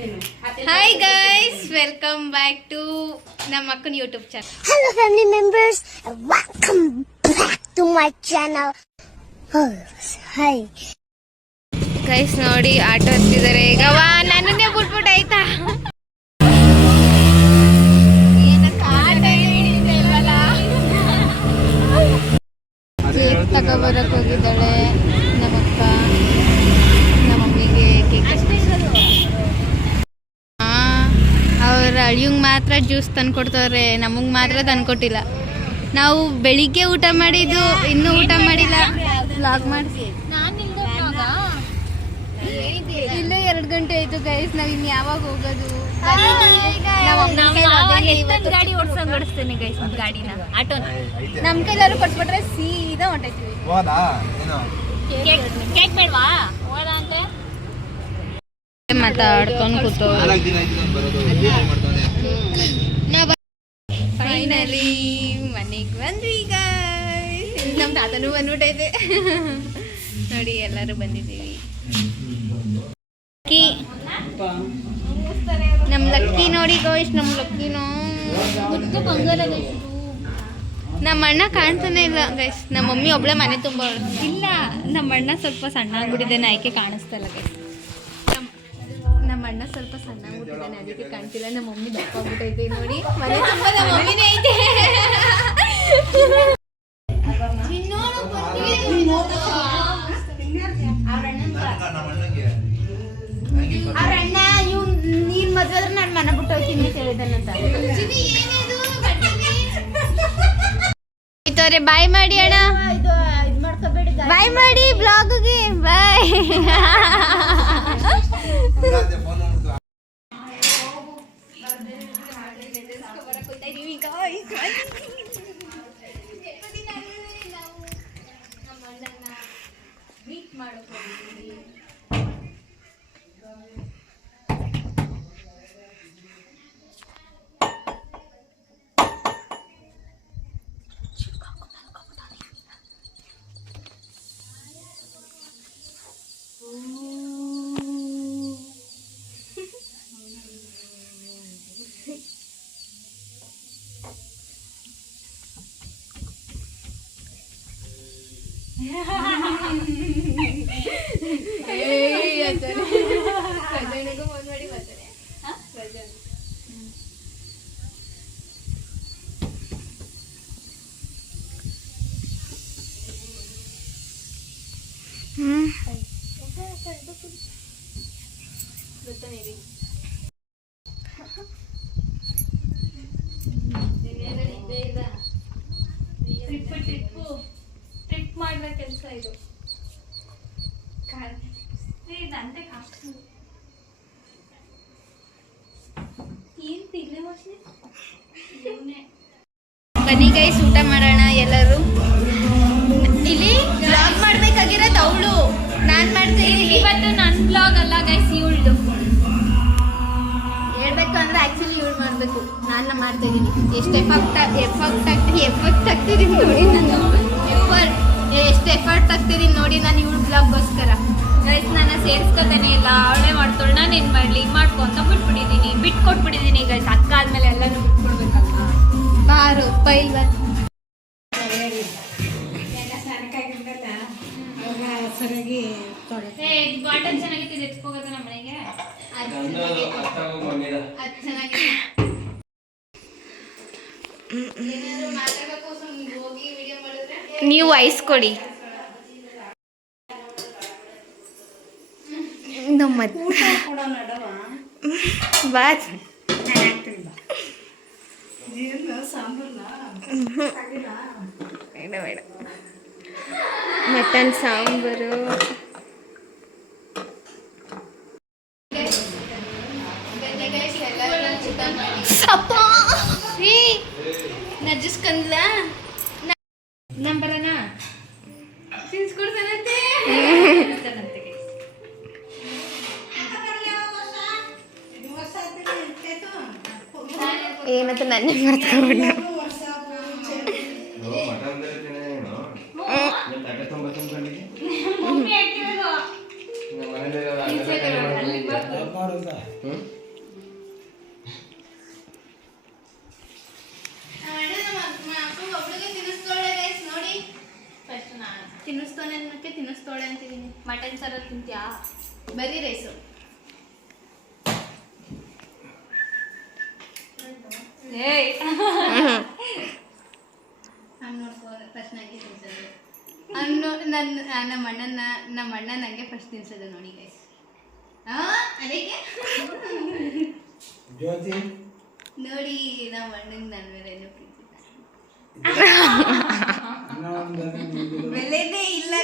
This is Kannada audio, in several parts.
Hi guys, welcome back to ನಮ್ಮ ಅಕ್ಕನ YouTube channel. Hello family members, welcome back to my channel. Hi. Guys ನೋಡಿ ಆಟೋ ಹತ್ತಿದ್ದಾರೆ ಈಗ. ವಾ ನನ್ನನ್ನೇ ಬಿಟ್ಬಿಟ್ಟು ಆಯ್ತಾ? ಕೇಕ್ ತಗೋಬರಕ್ಕೆ ಹೋಗಿದ್ದಾಳೆ ನಮ್ಮಕ್ಕ. ನಮ್ಮ ಮಮ್ಮಿಗೆ ಕೇಕ್ ಅವ್ರ ಅಳಿಯಂಗೆ ಮಾತ್ರ ಜ್ಯೂಸ್ ತಂದ್ಕೊಡ್ತವ್ರೆ, ನಮಗೆ ಮಾತ್ರ ತಂದ್ಕೊಟ್ಟಿಲ್ಲ. ನಾವು ಬೆಳಿಗ್ಗೆ ಊಟ ಮಾಡಿದ್ದು, ಇನ್ನೂ ಊಟ ಮಾಡಿಲ್ಲ. ವ್ಲಾಗ್ ಮಾಡಿಸಿ ಇಲ್ಲೇ 2 ಗಂಟೆ ಆಯ್ತು ಗೈಸ್. ನಾವ್ ಇನ್ನು ಯಾವಾಗ ಹೋಗೋದು? ಗಾಡಿ ಓಡಿಸ್ಕೊಂಡು ಓಡಿಸ್ತೇನೆ ಗೈಸ್, ಗಾಡಿನ ಆಟೋನ ನಮ್ಮ ಕೈಲಾರು ಕೊಟ್ಬಿಟ್ರೆ ಸೀದಾ ಹೊಂಟೈತೀವಿ. ಕೇಕ್ ಬೇಡವಾ ಅಂತ ಮಾತಾಡ್ಕೊಂಡು ಕೂತು ಫೈನಲಿ ಮನೆಗೆ ಬಂದ್ವಿ ಈಗ. ನಮ್ಮ ತಾತನೂ ಬಂದ್ಬಿಟ್ಟೈತೆ ನೋಡಿ, ಎಲ್ಲರೂ ಬಂದಿದ್ದೀವಿ. ನಮ್ಮ ಲಕ್ಕಿ ನೋಡಿ ಗೋಯ್ಸ್, ನಮ್ಮ ಲಕ್ಕಿನೋ ನಮ್ಮ ಅಣ್ಣ ಕಾಣ್ತಾನೆ ಇಲ್ಲ ಗೈಸ್. ನಮ್ಮ ಮಮ್ಮಿ ಒಬ್ಳೆ ಮನೆ ತುಂಬ ಇಲ್ಲ. ನಮ್ಮ ಅಣ್ಣ ಸ್ವಲ್ಪ ಸಣ್ಣ ಆಗ್ಬಿಟ್ಟಿದ್ದಾನೆ, ಆಯ್ಕೆ ಕಾಣಿಸ್ತಲ್ಲ ಗೈಸ್. ನಮ್ಮ ಅಣ್ಣ ಸ್ವಲ್ಪ ಸಣ್ಣ ಆಗ್ಬಿಟ್ಟಿದ್ದಾನೆ, ಅದಕ್ಕೆ ಕಾಣ್ತಿಲ್ಲ. ನಮ್ಮ ಮಮ್ಮಿ ದಪ್ಪ ಆಗ್ಬಿಟ್ಟೈತೆ ನೋಡಿ, ಮನೆ ತುಂಬ ನಮ್ಮ ಮಮ್ಮಿನೇ ಐತೆ. ಅವ್ರಣ್ಣ ನೀನ್ ಮದ್ವೆ ಆದ್ರೆ ನಾನು ಮನೆ ಬಿಟ್ಟು ಹೋಗ್ತೀನಿ ಹೇಳಿದನಂತ. ಬಾಯ್ ಮಾಡಿ ಅಣ್ಣ, ಬಾಯ್ ಮಾಡಿ ಬ್ಲಾಗ್ಗೆ ಬಾಯ್. ಟ್ರಿಪ್ ಮಾಡೋ ಕೆಲಸ ಇದು. ಬನ್ನಿ ಗೈಸ್, ಊಟ ಮಾಡೋಣ ಎಲ್ಲರೂ. ಇಲ್ಲಿ ಬ್ಲಾಗ್ ಮಾಡ್ಬೇಕಾಗಿರೋದು ಅವಳು, ನಾನ್ ಮಾಡ್ತೀನಿ. ಇವತ್ತು ನನ್ನ ಬ್ಲಾಗ್ ಅಲ್ಲ ಗೈಸ್, ಇವಳ್ದು. ಹೇಳ್ಬೇಕು ಅಂದ್ರೆ ಆಕ್ಚುಲಿ ಇವಳು ಮಾಡ್ಬೇಕು, ನಾನು ಮಾಡ್ತಾ ಇದೀನಿ. ಎಷ್ಟು ಎಫರ್ಟ್ ಆಗ್ತಿದ್ದೀನಿ ನೋಡಿ ನಾನು. ಎಷ್ಟು ಎಫರ್ಟ್ ಆಗ್ತಿದ್ದೀನಿ ನೋಡಿ ನಾನು ಇವಳು ಬ್ಲಾಗ್ಗೋಸ್ಕರ. ಗೈಸ್ ನಾನು ಸೇರಿಸ್ಕೊತಾನೆ ಇಲ್ಲ, ಅವಳೇ ಮಾಡ್ತಾಳೆ. ನಾನು ಏನು ಮಾಡಲಿ, ಮಾಡ್ಕೊಂತ ಬಿಟ್ಕೊಟ್ಬಿಟ್ಟಿದ್ದೀನಿ ಗೈಸ್. ಅಕ್ಕ ಆದ್ಮೇಲೆ ಎಲ್ಲನೂ ಬಿಟ್ಕೊಡ್ಬೇಕಲ್ಲ. ಬಾರು ಪೈಲ್ವನ್ ಬಾಟಲ್ ಚೆನ್ನಾಗಿತ್ತು, ಎತ್ಕೋಗತ್ತೆ ನಮ್ಮ ಮನೆಗೆ. ನೀವು ಐಸ್ ಕೊಡಿ. ನಮ್ಮ ಬಾತ್ ಬೇಡ ಮಟನ್ ಸಾಂಬಾರು. ನಜ್ಜಿಸ್ಕಂದ್ಲ ನಂಬರನ ತಿನ್ಸ್ಕೊಡ್ತಾನಂತೆ. ಏನಂತ ನನ್ನ ಮಾಡ್ಕೊಂಡ್ಬಿಟ್ಟ. ತಿನ್ನಿಸ್ತೋಳೆ ಅನ್ನಕ್ಕೆ ತಿನ್ನಿಸ್ತೋಳೆ ಅಂತಿದ್ದೀನಿ. ಮಟನ್ ಸಾರು ತಿಂತ್ಯಾ? ಬರೀ ರೈಸು. ಫಸ್ಟ್ ನನಗೆ ತಿನ್ಸೋದು ನಮ್ಮ ಅಣ್ಣ ನನಗೆ ಫಸ್ಟ್ ತಿನ್ಸೋದು ನೋಡಿ ಗೈಸ್. ಅದಕ್ಕೆ ನೋಡಿ ನಮ್ಮ ಅಣ್ಣಂಗೆ ನನ್ನ ಮೇಲೆ ಏನೋ ಪ್ರೀತಿ ಬೆಲೆನೇ ಇಲ್ಲ.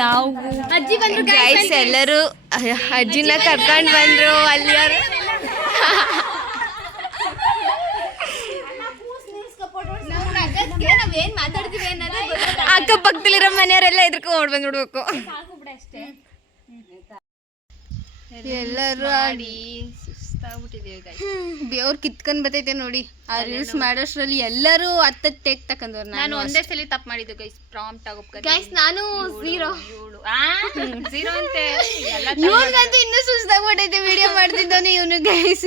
ನಾವು ಅಜ್ಜಿ ಬಂದ್ರು ಗೈಸ್, ಎಲ್ಲರೂ ಅಜ್ಜಿನ ಕರ್ಕೊಂಡು ಬಂದ್ರು. ಅಲ್ಲಿ ನಾವೇನ್ ಮಾತಾಡ್ತೀವಿ ಅನ್ನೋದು ಅಕ್ಕಪಕ್ಕದಲ್ಲಿರೋ ಮನೆಯವರೆಲ್ಲ ಎದ್ರಕೊಂಡು ಓಡ್ ಬಂದ್ಬಿಡ್ಬೇಕು. ಎಲ್ಲರೂ ಆಡಿ ಬೇವ್ರು ಕಿತ್ಕೊಂಡ್ ಬರ್ತೈತೆ ನೋಡಿ. ಆ ರೀಲ್ಸ್ ಮಾಡೋಷ್ಟ್ರಲ್ಲಿ ಎಲ್ಲರೂ ಹತ್ತತ್ತು ಟೇಕ್ ತಕೊಂಡವ್ರು. ನಾನು ಒಂದೇ ಸಲ ತಪ್ಪು ಮಾಡಿದ್ದು ಗೈಸ್. ಪ್ರಾಂಪ್ಟ್ ಆಗೋಕೆ ಗೈಸ್ ನಾನು ಝೀರೋ ಝೀರೋ ಅಂತೆ. ಇವ್ರಿಗಂತೂ ಇನ್ನೂ ಸುಸ್ತಾಗ್ಬಿಟ್ಟೈತೆ ವಿಡಿಯೋ ಮಾಡ್ತಿದ್ದವನು ಇವನು ಗೈಸ್.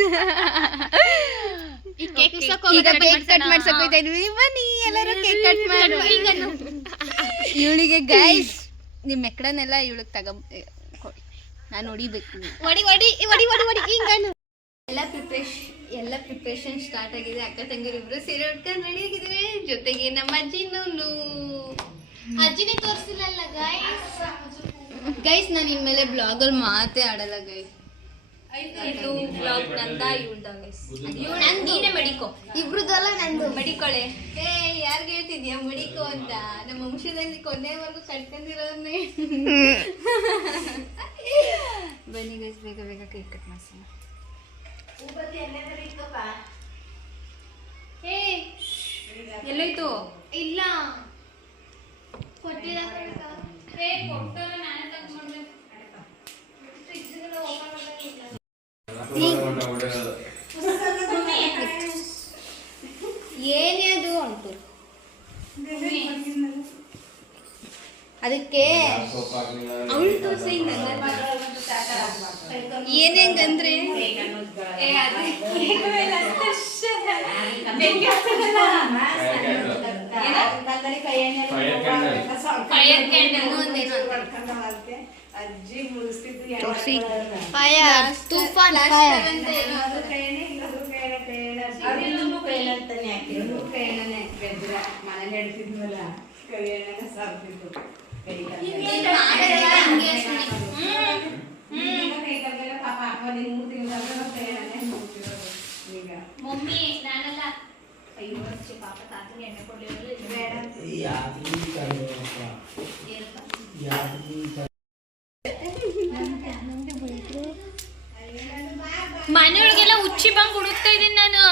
ಈಗ ಕೇಕ್ ಕಟ್ ಮಾಡ್ಸಕ್ ಹೋಯ್ತಾ ಇದ್ವಿ. ಬನ್ನಿ ಎಲ್ಲರೂ ಕೇಕ್ ಕಟ್ ಮಾಡಿ. ಇವಳಿಗೆ ಗೈಸ್ ನಿಮ್ಮ ಎಕ್ಕಡನ್ನೆಲ್ಲ ಇವಳಿಗೆ ಕೊಡಿ, ನಾನು ಹೊಡಿಬೇಕು. ಎಲ್ಲ ಪ್ರಿಪ್ರೇಷನ್ ಸ್ಟಾರ್ಟ್ ಆಗಿದೆ. ಅಕ್ಕ ತಂಗಿರಿಬ್ರು ಸೀರೆ ಉಟ್ಕೊಂಡು ರೆಡಿ ಆಗಿದ್ವಿ. ಜೊತೆಗೆ ನಮ್ಮ ಅಜ್ಜಿನೇ ತೋರಿಸಿಲ್ಲ ಗೈಸ್. ನಾನು ಇನ್ಮೇಲೆ ಬ್ಲಾಗಲ್ಲಿ ಮಾತೇ ಆಡಲ್ಲ ಗೈಸ್. ಇದು ಬ್ಲಾಗ್ ನಂದ ಇವ್ಳ್ದ ಗೈಸ್. ನಂದು ನೀನೇ ಮಡಿಕೋ. ಇಬ್ರದಲ್ಲ ನಂದು ಮಡಿಕೊಳೆ. ಯಾರಿಗೆ ಹೇಳ್ತಿದ್ಯಾ ಮಡಿಕೋ ಅಂತ? ನಮ್ಮ ವಂಶದಲ್ಲಿ ಕೊನೆವರೆಗೂ ಕಟ್ಕೊಂಡಿರೋನ್ನೇ. ಬನ್ನಿ ಗೈಸ್, ಬೇಗ ಬೇಗ ಕೇಕ್ ಕಟ್ ಮಾಡ್ಸೋಣ. ಎಲ್ಲೋಯ್ತು? ಇಲ್ಲ ಏನೇ ಅದು ಅಂತು. ಅದಕ್ಕೆ ಅವಳು ತೋರ್ಸಿ ಏನೇಂಗಂದ್ರೆ ತೋರಿಸಿ ತೂಫಾನ್ ಮಮ್ಮಿ ನಾನಲ್ಲ 5 ವರ್ಷ ಪಾಪ ತಾತನಿಗೆ ಎಣ್ಣೆ ಕೊಡ್ಲಿಲ್ಲ. ಮನೆಯೊಳಗೆಲ್ಲ ಉಚ್ಚಿ ಬಂಗ್ ಹುಡುಕ್ತಾ ಇದ್ದೀನಿ ನಾನು.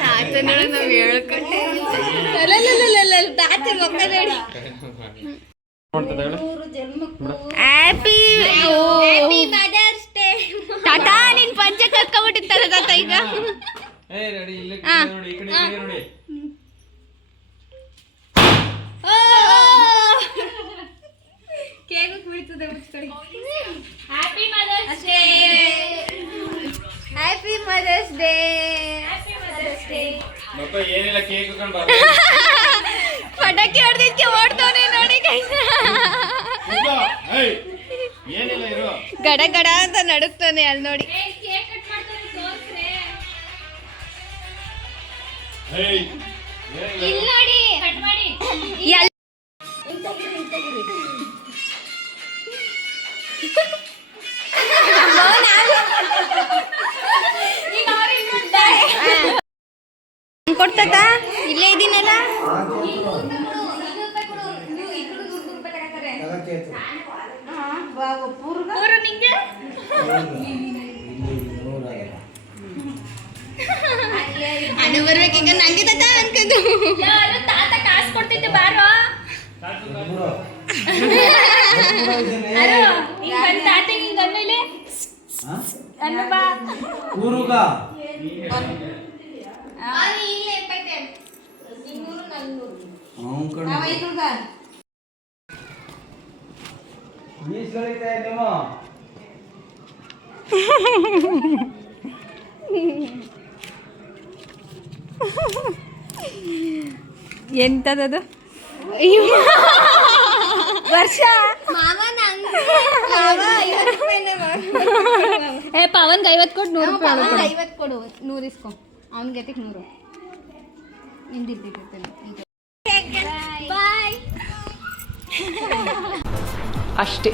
ತಾತನೊಳಗೆ ನಾವು ಹೇಳ್ಕೊಂಡೆ. ತಾತ ಮಕ್ಕ ನೋಡಿ. Happy mother's day. ತಾತ ನಿನ್ ಪಂಚೆ ಕರ್ಕೊಂಡ್ಬಿಟ್ಟಿರ್ತಾರೆ ತಾತ ಈಗ. ಕೇಕ್ ಕುಳಿತದೆ ಮುಚ್ಕೊಳ್ಳಿ. Happy mother's day. Happy mother's day. Happy mother's day. ಮಕ್ಕ ಏನಿಲ್ಲ ಕೇಕ್ ಕೊಂಡು ಪಟಾಕಿ ಹೊಡೆದಿದ್ಕೆ ಓಡ್ತವನೆ ನೋಡಿ ಗೈಸ್. ಏನಿಲ್ಲ ಇರು. ಗಡ ಗಡ ಅಂತ ನಡುಕ್ತಾನೆ ಅಲ್ಲಿ ನೋಡಿ. ಕೇಕ್ ಕಟ್ ಮಾಡ್ತಾರೆ ತೋರ್ಸ್ರೆ. ಇಲ್ಲಿ ನೋಡಿ ಕಟ್ ಮಾಡಿ. ಕೊಡ್ತದ ಇಲ್ಲೇ ಇದೀನಲ್ಲ. ಪೂರು ನಿಂಗೆ ಅಣ್ಣ ಬರ್ಬೇಕೀಗ ನಂಗೆ ತಾತ ಅನ್ಕೊಂಡು. ಯಾರು ತಾತ ಕಾಸು ಕೊಡ್ತಿದ್ದೆ ಬಾರೋ. ಅರು ಈಗ ಬಂದ ತಾತ ಹಿಂಗ ಅನ್ನಲೆ ಅನ್ನ ಬಾ ಊರುಗ ಅಲ್ಲಿ ಇಲ್ಲೇ ಪೈತೆ ಎಂತದದು ವರ್ಷ ಏ ಪವನ್ಗೆ 50 ಕೊಟ್ಟು 100 ರೂಪಾಯಿ 50 ಕೊಡು 100 ಇಸ್ಕೊ ಅವನ ಗತಿಗೆ 100 ನಿಂದಿದ್ದೇನೆ ಅಷ್ಟೇ.